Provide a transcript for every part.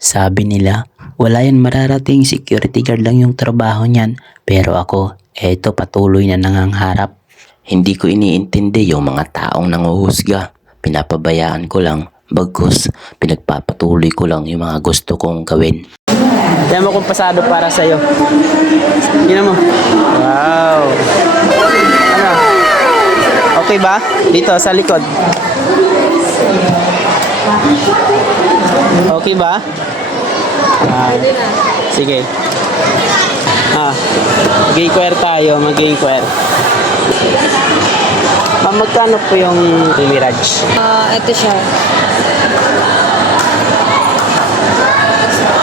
Sabi nila, wala yan mararating, security guard lang yung trabaho niyan. Pero ako, eto patuloy na nangangarap. Hindi ko iniintindi yung mga taong nanguhusga. Pinapabayaan ko lang, bagkus pinagpapatuloy ko lang yung mga gusto kong gawin. Yan mo kung pasado para sa'yo. Tingnan mo. Wow. Ano? Okay ba? Dito sa likod. Okay ba? Sige. Mag-inquire tayo. Mag-inquire. Magkano po yung Mirage? Ito siya.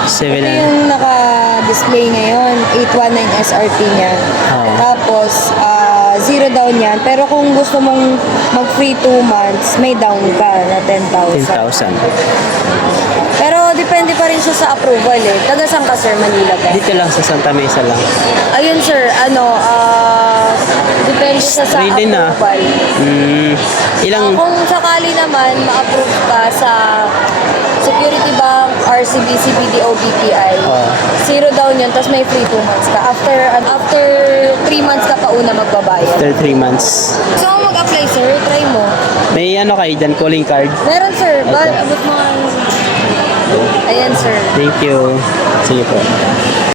7 Ito yung naka-display ngayon. 819 SRP niya. Oo. Tapos, zero down yan. Pero kung gusto mong mag-free 2 months, may down ka na 10,000. 10,000. Pero depende pa rin siya sa approval eh. Taga saan ka, sir? Manila ba? Dito lang sa Santa Mesa lang. Ayun, sir. Depende siya sa Free din, approval. Ilang... Kung sakali naman, ma-approve ka sa Security Bank, RCBC, BDO, BPI. Zero down yun, tapos may free 2 months ka. After 3 months ka pa una magbabayad. After 3 months. So, mag-apply, sir. Try mo. May ano kayo dyan, calling card? Meron, sir. Abot mo. Ayan, sir. Thank you. Sige po.